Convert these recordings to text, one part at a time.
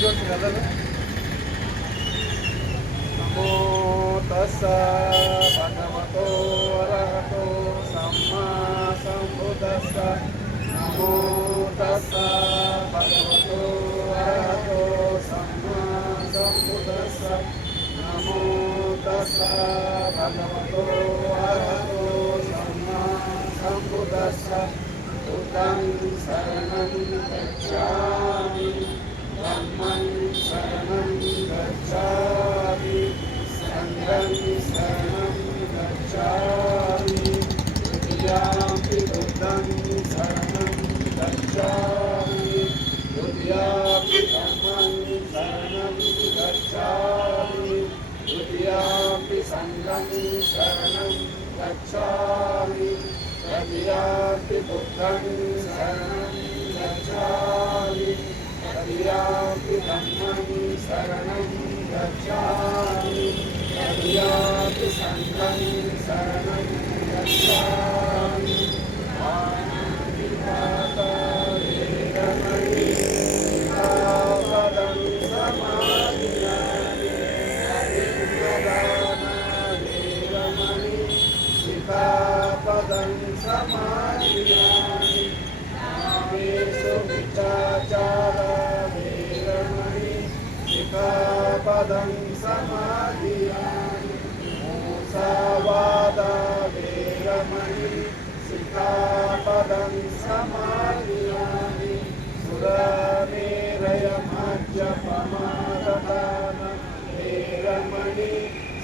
Jones nilala no? Namo tassa bhagavato arahato samma sambuddhassa Namo tassa bhagavato arahato samma sambuddhassa Namo tassa bhagavato arahato sama sambuddhassa Buddhang saranam gacchami Thank. शरणं गच्छामि द्वितीयापि बुद्धं शरणं गच्छामि सीतापदं समाधियामि सुरमेरयमज्जपमाददान वेरमणि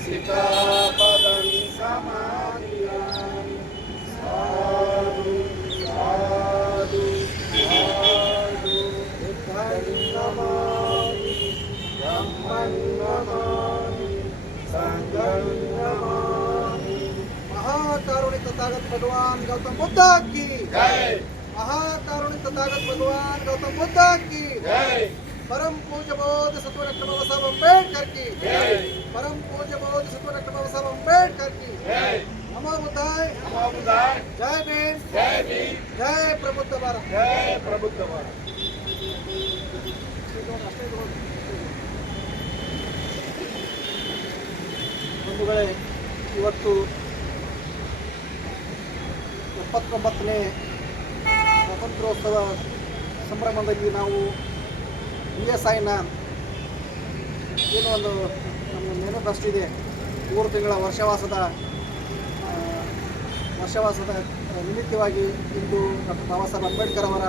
सीतापदं समाधियामि साधु साधु साधु बुद्धं नमामि धम्मं नमामि सङ्घं नमामि महाकारुणिक तथागत भगवान गौतम बुद्ध की जय महाकारुणिक तथागत भगवान गौतम बुद्ध की जय परम पूज्य बोध सत्व डॉक्टर बाबा साहब अम्बेडकर की जय परम पूज्य बोध सत्व डॉक्टर बाबा साहब अम्बेडकर की जय नमो बुद्धाय नमो बुद्धाय जय भीम जय भीम जय प्रबुद्ध भारत जय प्रबुद्ध भारत ಬಂಧುಗಳೇ ಇವತ್ತು ಎಪ್ಪತ್ತೊಂಬತ್ತನೇ ಸ್ವಾತಂತ್ರ್ಯೋತ್ಸವ ಸಂಭ್ರಮದಲ್ಲಿ ನಾವು ಬಿ ಎಸ್ ಐನ ಏನು ಒಂದು ನಮ್ಮ ನೆನಪಷ್ಟಿದೆ. ಇದೆ ಮೂರು ತಿಂಗಳ ವರ್ಷವಾಸದ ವರ್ಷವಾಸದ ನಿಮಿತ್ತವಾಗಿ ಇಂದು ಡಾಕ್ಟರ್ ಬಾಬಾ ಸಾಹೇಬ್ ಅಂಬೇಡ್ಕರ್ ಅವರ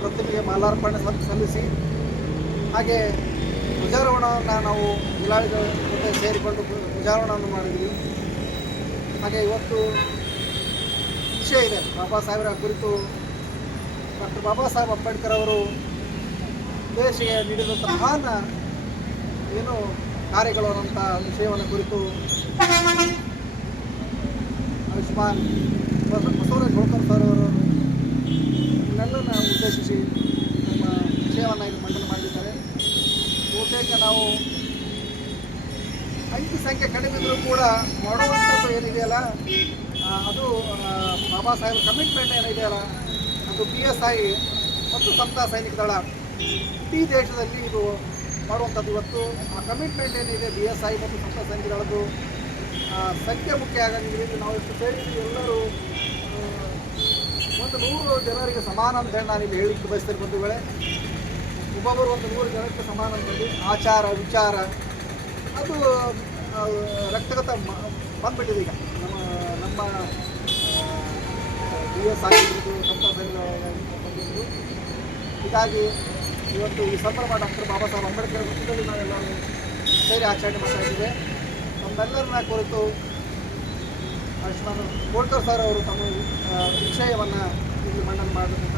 ಪ್ರತಿಮೆಗೆ ಮಾಲಾರ್ಪಣೆ ಸಲ್- ಸಲ್ಲಿಸಿ, ಹಾಗೆ ಧ್ವಜಾರೋಹಣವನ್ನು ನಾವು ಜಿಲ್ಲಾಡಳಿತ ಜೊತೆ ಸೇರಿಕೊಂಡು ಧ್ವಜಾರೋಹಣವನ್ನು ಮಾಡಿದ್ವಿ. ಹಾಗೆ ಇವತ್ತು ವಿಷಯ ಇದೆ. ಬಾಬಾ ಸಾಹೇಬರ ಕುರಿತು ಡಾಕ್ಟರ್ ಬಾಬಾ ಸಾಹೇಬ್ ಅಂಬೇಡ್ಕರ್ ಅವರು ದೇಶಕ್ಕೆ ನೀಡಿದಂಥ ಮಹಾನ್ ಏನು ಕಾರ್ಯಗಳು ಅನ್ನೋಂಥ ವಿಷಯವನ್ನು ಕುರಿತು ಆಯುಷ್ಮಾನ್ ಬಸ- ಬಸವರಾಜ್ ಹೋಳ್ಕರ್ ಸರ್ ಅವರು ನನ್ನನ್ನು ಉದ್ದೇಶಿಸಿ ನಮ್ಮ ವಿಷಯವನ್ನು ಇಲ್ಲಿ ಮಂಡನೆ ಮಾಡಿದ್ದಾರೆ. ಬಹುತೇಕ ನಾವು ಅಂಕಿ ಸಂಖ್ಯೆ ಕಡಿಮೆ ಇದ್ದರೂ ಕೂಡ ಮಾಡುವಂಥದ್ದು ಏನಿದೆಯಲ್ಲ ಅದು ಬಾಬಾ ಸಾಹೇಬ್ ಕಮಿಟ್ಮೆಂಟ್ ಏನಿದೆಯಲ್ಲ ಅದು ಪಿ ಎಸ್ ಐ ಮತ್ತು ಸಮತಾ ಸೈನಿಕ ದಳ ಇಡೀ ದೇಶದಲ್ಲಿ ಇದು ಮಾಡುವಂಥದ್ದು. ಇವತ್ತು ಆ ಕಮಿಟ್ಮೆಂಟ್ ಏನಿದೆ ಬಿ ಎಸ್ ಐ ಮತ್ತು ಸಮತಾ ಸೈನಿಕ ದಳದ್ದು ಸಂಖ್ಯೆ ಮುಖ್ಯ ಆಗಂಗಿಲ್ಲ ನಾವು ಎಷ್ಟು ಸೇರಿದ್ವಿ ಎಲ್ಲರೂ ಒಂದು ನೂರು ಜನರಿಗೆ ಸಮಾನ ಅಂತ ಹೇಳಿ ನಾನು ಇಲ್ಲಿ ಹೇಳಿಕ್ಕೆ ಒಂದು ವೇಳೆ. ಒಬ್ಬೊಬ್ಬರು ಒಂದು ನೂರು ಜನಕ್ಕೆ ಸಮಾನ ಅಂತಂದು ಆಚಾರ, ವಿಚಾರ, ಅದು ರಕ್ತಗತ ಬಂದ್ಬಿಟ್ಟಿದೆ ಈಗ. ನಮ್ಮ ನಮ್ಮ ಬಿ ಎಸ್ ಆಗಿರ್ಬೋದು. ಬಂದಿದ್ದು ಹೀಗಾಗಿ ಇವತ್ತು ಈ ಸಂಭ್ರಮ ಡಾಕ್ಟರ್ ಬಾಬಾ ಸಾಹೇಬ್ ಅಂಬೇಡ್ಕರ್ ವೃತ್ತದಲ್ಲಿ ನಾವೆಲ್ಲರೂ ಸೇರಿ ಆಚರಣೆ ಮಾಡ್ತಾ ಇದ್ದೇವೆ. ನಮ್ಮೆಲ್ಲರನ್ನ ಕುರಿತು ಆಯುಷ್ಮಾನ್ ಗೋಳ್ಕರ್ ಸರ್ ಅವರು ತಮ್ಮ ವಿಷಯವನ್ನು ಇಲ್ಲಿ ಮಂಡನೆ ಮಾಡಬೇಕಂತ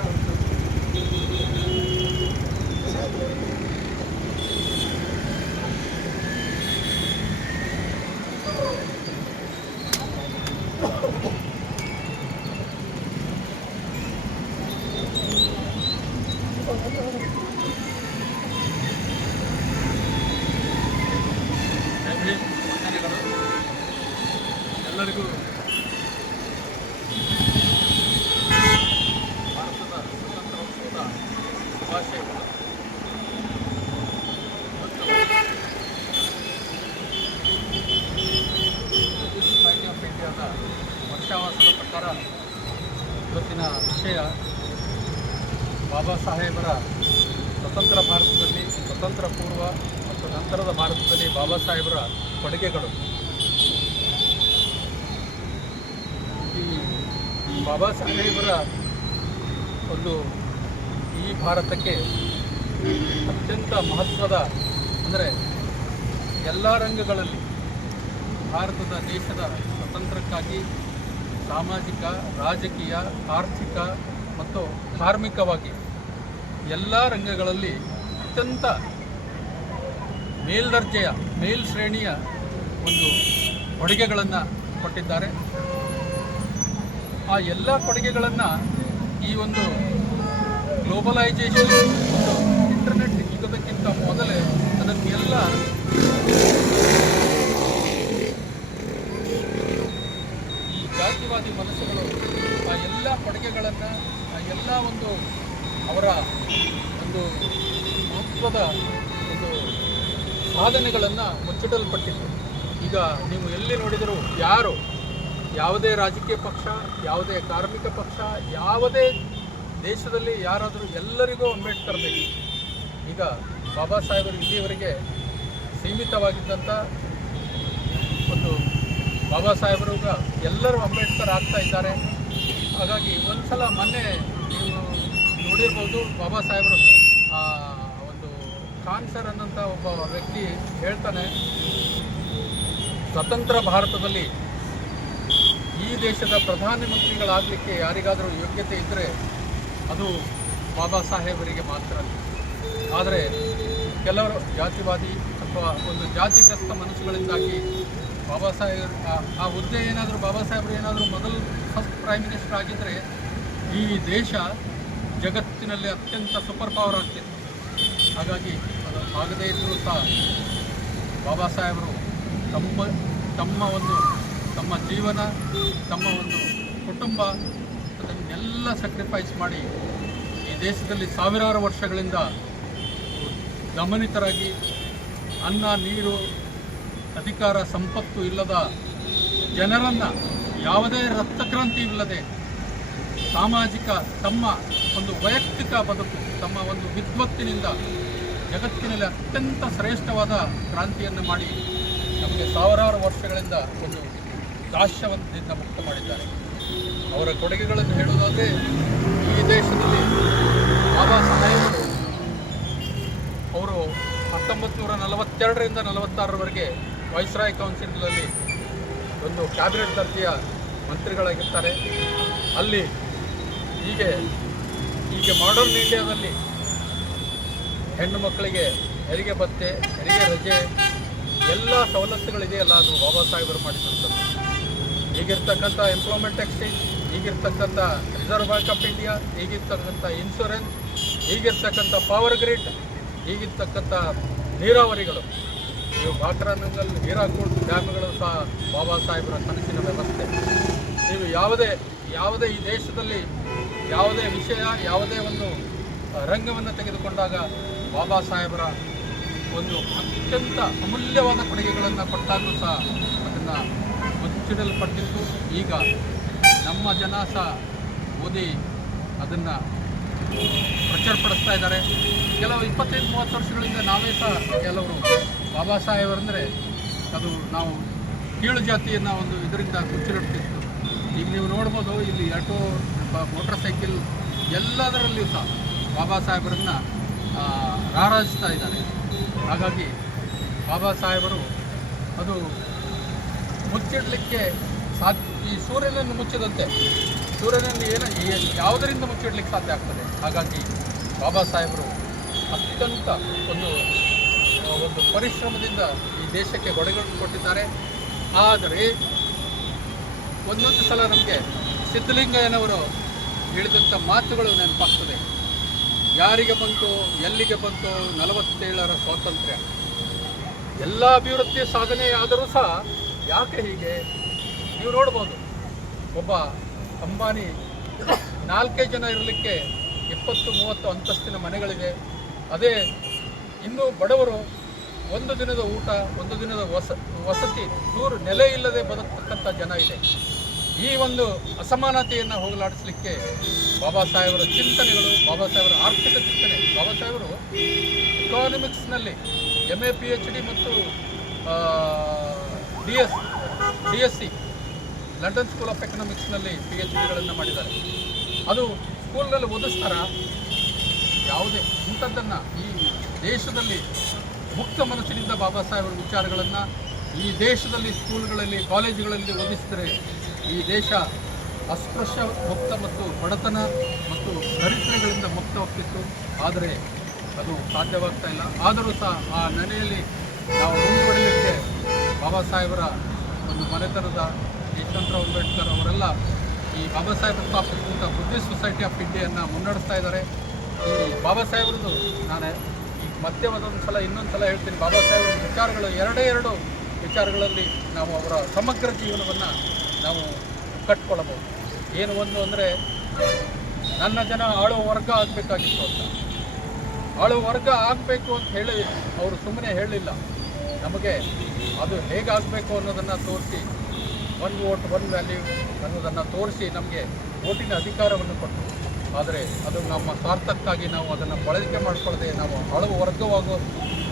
ವಂದನೆಗಳು ಎಲ್ಲರಿಗೂ ಭಾರತದ ಸ್ವತಂತ್ರೋತ್ಸವದ ಶುಭಾಶಯಗಳು ನಮಸ್ಕಾರ ಇವತ್ತಿನ ವಿಷಯ ಬಾಬಾ ಸಾಹೇಬರ ಸ್ವತಂತ್ರ ಭಾರತದಲ್ಲಿ ಸ್ವತಂತ್ರ ಪೂರ್ವ ಮತ್ತು ನಂತರದ ಭಾರತದಲ್ಲಿ ಬಾಬಾ ಸಾಹೇಬರ ಕೊಡುಗೆಗಳು. ಈ ಬಾಬಾ ಸಾಹೇಬರ ಒಂದು ಈ ಭಾರತಕ್ಕೆ ಅತ್ಯಂತ ಮಹತ್ವದ ಅಂದರೆ ಎಲ್ಲ ರಂಗಗಳಲ್ಲಿ ಭಾರತದ ದೇಶದ ಸ್ವತಂತ್ರಕ್ಕಾಗಿ ಸಾಮಾಜಿಕ, ರಾಜಕೀಯ, ಆರ್ಥಿಕ ಮತ್ತು ಧಾರ್ಮಿಕವಾಗಿ ಎಲ್ಲ ರಂಗಗಳಲ್ಲಿ ಅತ್ಯಂತ ಮೇಲ್ದರ್ಜೆಯ, ಮೇಲ್ ಶ್ರೇಣಿಯ ಒಂದು ಕೊಡುಗೆಗಳನ್ನು ಕೊಟ್ಟಿದ್ದಾರೆ. ಆ ಎಲ್ಲ ಕೊಡುಗೆಗಳನ್ನು ಈ ಒಂದು ಗ್ಲೋಬಲೈಸೇಷನ್ ಇಂಟರ್ನೆಟ್ ಯುಗದಕ್ಕಿಂತ ಮೊದಲೇ ಅದಕ್ಕೆಲ್ಲ ಈ ಜಾತಿವಾದಿ ಮನಸ್ಸುಗಳು ಆ ಎಲ್ಲ ಕೊಡುಗೆಗಳನ್ನು, ಆ ಎಲ್ಲ ಒಂದು ಅವರ ಒಂದು ಮಹತ್ವದ ಒಂದು ಸಾಧನೆಗಳನ್ನು ಮುಚ್ಚಿಡಲ್ಪಟ್ಟಿತ್ತು. ಈಗ ನೀವು ಎಲ್ಲಿ ನೋಡಿದರೂ ಯಾರು, ಯಾವುದೇ ರಾಜಕೀಯ ಪಕ್ಷ, ಯಾವುದೇ ಕಾರ್ಮಿಕ ಪಕ್ಷ, ಯಾವುದೇ ದೇಶದಲ್ಲಿ ಯಾರಾದರೂ ಎಲ್ಲರಿಗೂ ಅಂಬೇಡ್ಕರ್ ಬೇಕು. ಈಗ ಬಾಬಾ ಸಾಹೇಬರು ಇಲ್ಲಿಯವರೆಗೆ ಸೀಮಿತವಾಗಿದ್ದಂಥ ಒಂದು ಬಾಬಾ ಸಾಹೇಬರು ಈಗ ಎಲ್ಲರೂ ಅಂಬೇಡ್ಕರ್ ಆಗ್ತಾ ಇದ್ದಾರೆ. ಹಾಗಾಗಿ ಒಂದ್ಸಲ ಮೊನ್ನೆ ನೀವು ನೋಡಿರ್ಬೋದು, ಬಾಬಾ ಸಾಹೇಬರು ಒಂದು ಖಾನ್ ಸರ್ ಅನ್ನೋಂಥ ಒಬ್ಬ ವ್ಯಕ್ತಿ ಹೇಳ್ತಾನೆ, ಸ್ವತಂತ್ರ ಭಾರತದಲ್ಲಿ ಈ ದೇಶದ ಪ್ರಧಾನಮಂತ್ರಿಗಳಾಗಲಿಕ್ಕೆ ಯಾರಿಗಾದರೂ ಯೋಗ್ಯತೆ ಇದ್ದರೆ ಅದು ಬಾಬಾ ಸಾಹೇಬರಿಗೆ ಮಾತ್ರ ಆದರೆ ಕೆಲವರು ಜಾತಿವಾದಿ ಅಥವಾ ಒಂದು ಜಾತಿಗ್ರಸ್ತ ಮನಸ್ಸುಗಳಿಂದಾಗಿ ಬಾಬಾ ಸಾಹೇಬ್, ಆ- ಹುದ್ದೆ ಏನಾದರೂ, ಬಾಬಾ ಸಾಹೇಬರು ಏನಾದರೂ ಮೊದಲು ಫಸ್ಟ್ ಪ್ರೈಮ್ ಮಿನಿಸ್ಟರ್ ಆಗಿದ್ದರೆ ಈ ದೇಶ ಜಗತ್ತಿನಲ್ಲಿ ಅತ್ಯಂತ ಸೂಪರ್ ಪವರ್ ಆಗ್ತಿತ್ತು. ಹಾಗಾಗಿ ಆಗದೇ ಇದ್ದರೂ ಸಹ ಬಾಬಾ ಸಾಹೇಬರು ತಮ್ಮ ತಮ್ಮ ಒಂದು, ತಮ್ಮ ಜೀವನ, ತಮ್ಮ ಒಂದು ಕುಟುಂಬ, ಅದನ್ನೆಲ್ಲ ಸ್ಯಾಕ್ರಿಫೈಸ್ ಮಾಡಿ ಈ ದೇಶದಲ್ಲಿ ಸಾವಿರಾರು ವರ್ಷಗಳಿಂದ ದಮನಿತರಾಗಿ ಅನ್ನ, ನೀರು, ಅಧಿಕಾರ, ಸಂಪತ್ತು ಇಲ್ಲದ ಜನರನ್ನು ಯಾವುದೇ ರಕ್ತಕ್ರಾಂತಿ ಇಲ್ಲದೆ ಸಾಮಾಜಿಕ ತಮ್ಮ ಒಂದು ವೈಯಕ್ತಿಕ ಬದುಕು, ತಮ್ಮ ಒಂದು ವಿದ್ವತ್ತಿನಿಂದ ಜಗತ್ತಿನಲ್ಲಿ ಅತ್ಯಂತ ಶ್ರೇಷ್ಠವಾದ ಕ್ರಾಂತಿಯನ್ನು ಮಾಡಿ ನಮಗೆ ಸಾವಿರಾರು ವರ್ಷಗಳಿಂದ ಒಂದು ದಾಸ್ಯವಂತದಿಂದ ಮುಕ್ತ ಮಾಡಿದ್ದಾರೆ. ಅವರ ಕೊಡುಗೆಗಳನ್ನು ಹೇಳುವುದಾದರೆ ಈ ದೇಶದಲ್ಲಿ ಬಾಬಾ ಸಾಹೇಬರು ಅವರು ಹತ್ತೊಂಬತ್ತು ನೂರ ನಲವತ್ತೆರಡರಿಂದ ನಲವತ್ತಾರರವರೆಗೆ ವೈಸ್ರಾಯ್ ಕೌನ್ಸಿಲ್ನಲ್ಲಿ ಒಂದು ಕ್ಯಾಬಿನೆಟ್ ದರ್ಜೆಯ ಮಂತ್ರಿಗಳಾಗಿರ್ತಾರೆ. ಅಲ್ಲಿ ಹೀಗೆ ಹೀಗೆ ಮಾಡರ್ನ್ ಇಂಡಿಯಾದಲ್ಲಿ ಹೆಣ್ಣು ಮಕ್ಕಳಿಗೆ ಹೆರಿಗೆ ಭತ್ತೆ ಹೆರಿಗೆ ರಜೆ, ಎಲ್ಲ ಸವಲತ್ತುಗಳಿದೆಯಲ್ಲ ಅದು ಬಾಬಾ ಸಾಹೇಬರು ಮಾಡಿಕೊಡ್ತಾರೆ ಈಗಿರ್ತಕ್ಕಂಥ ಎಂಪ್ಲಾಯ್ಮೆಂಟ್ ಎಕ್ಸ್ಚೇಂಜ್ ಈಗಿರ್ತಕ್ಕಂಥ ರಿಸರ್ವ್ ಬ್ಯಾಂಕ್ ಆಫ್ ಇಂಡಿಯಾ ಈಗಿರ್ತಕ್ಕಂಥ ಇನ್ಶೂರೆನ್ಸ್ ಈಗಿರ್ತಕ್ಕಂಥ ಪವರ್ ಗ್ರಿಡ್ ಈಗಿರ್ತಕ್ಕಂಥ ನೀರಾವರಿಗಳು. ಇವು ಬಾಕ್ರಾನಂಗಲ್ ಹೀರಾಕೂಡ್ ಡ್ಯಾಮ್ಗಳು ಸಹ ಬಾಬಾ ಸಾಹೇಬರ ಕನಸಿನ ವ್ಯವಸ್ಥೆ. ನೀವು ಯಾವುದೇ ಯಾವುದೇ ಈ ದೇಶದಲ್ಲಿ ಯಾವುದೇ ವಿಷಯ, ಯಾವುದೇ ಒಂದು ರಂಗವನ್ನು ತೆಗೆದುಕೊಂಡಾಗ ಬಾಬಾ ಸಾಹೇಬರ ಒಂದು ಅತ್ಯಂತ ಅಮೂಲ್ಯವಾದ ಕೊಡುಗೆಗಳನ್ನು ಕೊಟ್ಟಾಗಲೂ ಸಹ ಅದನ್ನು ಮುಚ್ಚಿಡಲ್ಪಟ್ಟಿತ್ತು. ಈಗ ನಮ್ಮ ಜನ ಸಹ ಓದಿ ಅದನ್ನು ಪ್ರಚಾರಪಡಿಸ್ತಾ ಇದ್ದಾರೆ. ಕೆಲವು ಇಪ್ಪತ್ತೈದು, ಮೂವತ್ತು ವರ್ಷಗಳಿಂದ ನಾವೇ ಸಹ ಕೆಲವರು ಬಾಬಾ ಸಾಹೇಬರಂದರೆ ಅದು ನಾವು ಕೀಳು ಜಾತಿಯನ್ನು ಒಂದು ಇದರಿಂದ ಮುಚ್ಚಿಡುತ್ತಿತ್ತು ಈಗ ನೀವು ನೋಡ್ಬೋದು, ಇಲ್ಲಿ ಆಟೋ, ಮೋಟರ್ ಸೈಕಲ್ ಎಲ್ಲದರಲ್ಲಿಯೂ ಸಹ ಬಾಬಾ ಸಾಹೇಬರನ್ನು ರಾರಾಜಿಸ್ತಾ ಇದ್ದಾರೆ. ಹಾಗಾಗಿ ಬಾಬಾ ಸಾಹೇಬರು ಅದು ಮುಚ್ಚಿಡಲಿಕ್ಕೆ ಸಾಧ್ಯ, ಈ ಸೂರ್ಯನನ್ನು ಮುಚ್ಚಿದಂತೆ, ಸೂರ್ಯನನ್ನು ಏನು ಯಾವುದರಿಂದ ಮುಚ್ಚಿಡಲಿಕ್ಕೆ ಸಾಧ್ಯ ಆಗ್ತದೆ? ಹಾಗಾಗಿ ಬಾಬಾ ಸಾಹೇಬರು ಅತ್ಯಂತ ಒಂದು ಒಂದು ಪರಿಶ್ರಮದಿಂದ ಈ ದೇಶಕ್ಕೆ ಕೊಡುಗೆಗಳನ್ನು ಕೊಟ್ಟಿದ್ದಾರೆ. ಆದರೆ ಒಂದೊಂದು ಸಲ ನಮಗೆ ಸಿದ್ಧಲಿಂಗಯ್ಯನವರು ಹೇಳಿದಂಥ ಮಾತುಗಳು ನೆನಪಾಗ್ತದೆ. ಯಾರಿಗೆ ಬಂತು, ಎಲ್ಲಿಗೆ ಬಂತು ನಲವತ್ತೇಳರ ಸ್ವಾತಂತ್ರ್ಯ. ಎಲ್ಲ ಅಭಿವೃದ್ಧಿ ಸಾಧನೆ ಆದರೂ ಸಹ ಯಾಕೆ ಹೀಗೆ? ನೀವು ನೋಡ್ಬೋದು. ಒಬ್ಬ ಅಂಬಾನಿ ನಾಲ್ಕೇ ಜನ ಇರಲಿಕ್ಕೆ ಇಪ್ಪತ್ತು ಮೂವತ್ತು ಅಂತಸ್ತಿನ ಮನೆಗಳಿವೆ. ಅದೇ ಇನ್ನು ಬಡವರು ಒಂದು ದಿನದ ಊಟ, ಒಂದು ದಿನದ ವಸ, ವಸತಿ ದೂರು ನೆಲೆ ಇಲ್ಲದೆ ಬದುಕ್ತಕ್ಕಂಥ ಜನ ಇದೆ. ಈ ಒಂದು ಅಸಮಾನತೆಯನ್ನು ಹೋಗಲಾಡಿಸಲಿಕ್ಕೆ ಬಾಬಾ ಸಾಹೇಬರ ಚಿಂತನೆಗಳು, ಬಾಬಾ ಸಾಹೇಬರ ಆರ್ಥಿಕ ಚಿಂತನೆ, ಬಾಬಾ ಸಾಹೇಬರು ಇಕಾನಮಿಕ್ಸ್ನಲ್ಲಿ M A P H D ಮತ್ತು D S D S C London school of ಎಕನಾಮಿಕ್ಸ್ನಲ್ಲಿ P H ಡಿಗಳನ್ನು ಮಾಡಿದ್ದಾರೆ. ಅದು ಸ್ಕೂಲ್ನಲ್ಲಿ ಓದಿಸ್ತಾರ, ಯಾವುದೇ ಇಂಥದ್ದನ್ನು ಈ ದೇಶದಲ್ಲಿ ಮುಕ್ತ ಮನಸ್ಸಿನಿಂದ ಬಾಬಾ ಸಾಹೇಬರ ವಿಚಾರಗಳನ್ನು ಈ ದೇಶದಲ್ಲಿ ಸ್ಕೂಲ್ಗಳಲ್ಲಿ ಕಾಲೇಜುಗಳಲ್ಲಿ ಓದಿಸಿದರೆ ಈ ದೇಶ ಅಸ್ಪೃಶ್ಯ, ಮುಕ್ತ ಮತ್ತು ಬಡತನ ಮತ್ತು ದರಿದ್ರಗಳಿಂದ ಮುಕ್ತವಾಗ್ತಿತ್ತು ಆದರೆ ಅದು ಸಾಧ್ಯವಾಗ್ತಾ ಇಲ್ಲ. ಆದರೂ ಸಹ ಆ ನೆನೆಯಲ್ಲಿ ನಾವು ಮುಂದುವರಿಯಲಿಕ್ಕೆ ಬಾಬಾ ಸಾಹೇಬರ ಒಂದು ಮನೆತನದ ಯಶವಂತರಾವ್ ಅಂಬೇಡ್ಕರ್ ಅವರೆಲ್ಲ ಈ ಬಾಬಾ ಸಾಹೇಬ್ ಸ್ಥಾಪಿಸಿದಂಥ ಬುದ್ಧಿ ಸೊಸೈಟಿ ಆಫ್ ಇಂಡಿಯನ್ನು ಮುನ್ನಡೆಸ್ತಾ ಇದ್ದಾರೆ. ಈ ಬಾಬಾ ಸಾಹೇಬ್ರದ್ದು ನಾನು ಈ ಮತ್ತೆ ಒಂದೊಂದು ಸಲ, ಇನ್ನೊಂದು ಸಲ ಹೇಳ್ತೀನಿ, ಬಾಬಾ ಸಾಹೇಬರ ವಿಚಾರಗಳು ಎರಡೇ ಎರಡು ವಿಚಾರಗಳಲ್ಲಿ ನಾವು ಅವರ ಸಮಗ್ರ ಜೀವನವನ್ನು ನಾವು ಕಟ್ಕೊಳ್ಳಬಹುದು ಏನು ಒಂದು ಅಂದರೆ, ನನ್ನ ಜನ ಆಳುವ ವರ್ಗ ಆಗಬೇಕಾಗಿತ್ತು ಅಂತ. ಆಳುವ ವರ್ಗ ಆಗಬೇಕು ಅಂತ ಹೇಳಿ ಅವರು ಸುಮ್ಮನೆ ಹೇಳಲಿಲ್ಲ ನಮಗೆ ಅದು ಹೇಗಾಗಬೇಕು ಅನ್ನೋದನ್ನು ತೋರಿಸಿ ಒನ್ ವೋಟ್ ಒನ್ ವ್ಯಾಲ್ಯೂ ಅನ್ನೋದನ್ನು ತೋರಿಸಿ ನಮಗೆ ವೋಟಿನ ಅಧಿಕಾರವನ್ನು ಕೊಟ್ಟರು. ಆದರೆ ಅದು ನಮ್ಮ ಸ್ವಾರ್ಥಕ್ಕಾಗಿ ನಾವು ಅದನ್ನು ಬಳಕೆ ಮಾಡಿಕೊಳ್ಳದೆ ನಾವು ಹಳವು ವರ್ಗವಾಗೋ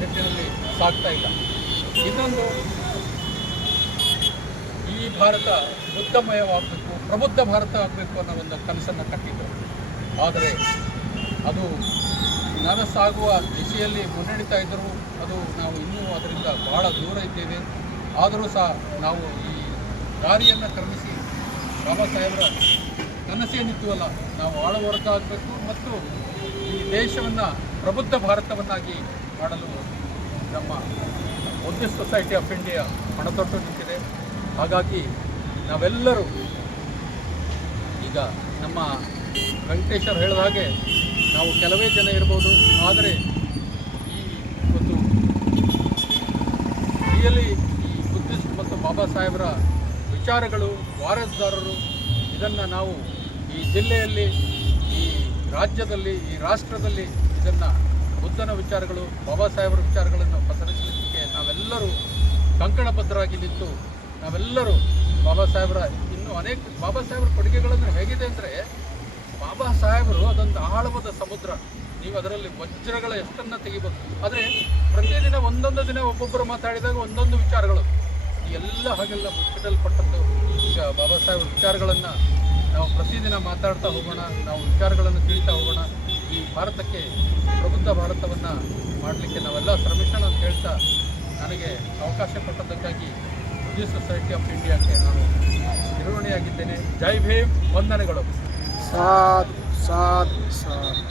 ನಿಟ್ಟಿನಲ್ಲಿ ಸಾಗ್ತಾ ಇಲ್ಲ. ಇನ್ನೊಂದು, ಈ ಭಾರತ ಬುದ್ಧಮಯವಾಗಬೇಕು ಪ್ರಬುದ್ಧ ಭಾರತ ಆಗಬೇಕು ಅನ್ನೋ ಒಂದು ಕನಸನ್ನು ಕಟ್ಟಿದ್ದರು ಆದರೆ ಅದು ನನಸಾಗುವ ದಿಶೆಯಲ್ಲಿ ಮುನ್ನಡೀತಾ ಇದ್ದರೂ ಅದು ನಾವು ಇನ್ನೂ ಅದರಿಂದ ಬಹಳ ದೂರ ಇದ್ದೇವೆ. ಆದರೂ ಸಹ ನಾವು ಈ ದಾರಿಯನ್ನು ಕ್ರಮಿಸಿ ಬಾಬಾ ಸಾಹೇಬರ ಕನಸೇನಿತ್ತುವಲ್ಲ ನಾವು ಆಳವರ್ಗಾಗಬೇಕು ಮತ್ತು ಈ ದೇಶವನ್ನು ಪ್ರಬುದ್ಧ ಭಾರತವನ್ನಾಗಿ ಮಾಡಲು ನಮ್ಮ ಬುದ್ಧಿಸ್ಟ್ ಸೊಸೈಟಿ ಆಫ್ ಇಂಡಿಯಾ ಹಣತೊಟ್ಟು ನಿಂತಿದೆ. ಹಾಗಾಗಿ ನಾವೆಲ್ಲರೂ ಈಗ ನಮ್ಮ ವೆಂಕಟೇಶ್ವರ್ ಹೇಳಿದ ಹಾಗೆ ನಾವು ಕೆಲವೇ ಜನ ಇರ್ಬೋದು, ಆದರೆ ಈ ಒಂದು ರಿಯಲಿ ಈ ಬುದ್ಧಿಸ್ಟ್ ಮತ್ತು ಬಾಬಾ ಸಾಹೇಬರ ವಿಚಾರಗಳು, ವಾರಸ್ದಾರರು, ಇದನ್ನು ನಾವು ಈ ಜಿಲ್ಲೆಯಲ್ಲಿ, ಈ ರಾಜ್ಯದಲ್ಲಿ, ಈ ರಾಷ್ಟ್ರದಲ್ಲಿ ಇದನ್ನು ಬುದ್ಧನ ವಿಚಾರಗಳು, ಬಾಬಾ ಸಾಹೇಬರ ವಿಚಾರಗಳನ್ನು ಪಸರಿಸಲಿಕ್ಕೆ ನಾವೆಲ್ಲರೂ ಕಂಕಣಬದ್ಧರಾಗಿ ನಿಂತು ನಾವೆಲ್ಲರೂ ಬಾಬಾ ಸಾಹೇಬರ, ಇನ್ನು ಅನೇಕ ಬಾಬಾ ಸಾಹೇಬರ ಕೊಡುಗೆಗಳನ್ನು ಹೇಗಿದೆ ಅಂದರೆ, ಬಾಬಾ ಸಾಹೇಬರು ಅದೊಂದು ಆಳವಾದ ಸಮುದ್ರ. ನೀವು ಅದರಲ್ಲಿ ವಜ್ರಗಳ ಎಷ್ಟನ್ನ ತೆಗಿಬೋದು. ಆದರೆ ಪ್ರತಿದಿನ ಒಂದೊಂದು ದಿನ ಒಬ್ಬೊಬ್ಬರು ಮಾತಾಡಿದಾಗ ಒಂದೊಂದು ವಿಚಾರಗಳು. ಎಲ್ಲ ಹಾಗೆಲ್ಲ ಮುಚ್ಚಿಡಲ್ಪಟ್ಟದ್ದು ಈಗ ಬಾಬಾ ಸಾಹೇಬ್ರ ವಿಚಾರಗಳನ್ನು ನಾವು ಪ್ರತಿದಿನ ಮಾತಾಡ್ತಾ ಹೋಗೋಣ, ನಾವು ವಿಚಾರಗಳನ್ನು ತಿಳಿತಾ ಹೋಗೋಣ. ಈ ಭಾರತಕ್ಕೆ ಪ್ರಬುದ್ಧ ಭಾರತವನ್ನು ಮಾಡಲಿಕ್ಕೆ ನಾವೆಲ್ಲ ಶ್ರಮಿಸೋಣ ಅಂತ ಹೇಳ್ತಾ ನನಗೆ ಅವಕಾಶ ಕೊಟ್ಟದ್ದಕ್ಕಾಗಿ ಬುದ್ಧಿಸ್ಟ್ ಸೊಸೈಟಿ ಆಫ್ ಇಂಡಿಯಾಕ್ಕೆ ನಾನು ನಿರ್ವಹಣೆಯಾಗಿದ್ದೇನೆ. ಜೈ ಭೀಮ್ ವಂದನೆಗಳು. ಸಾಧು ಸಾತ್ ಸಾಧು.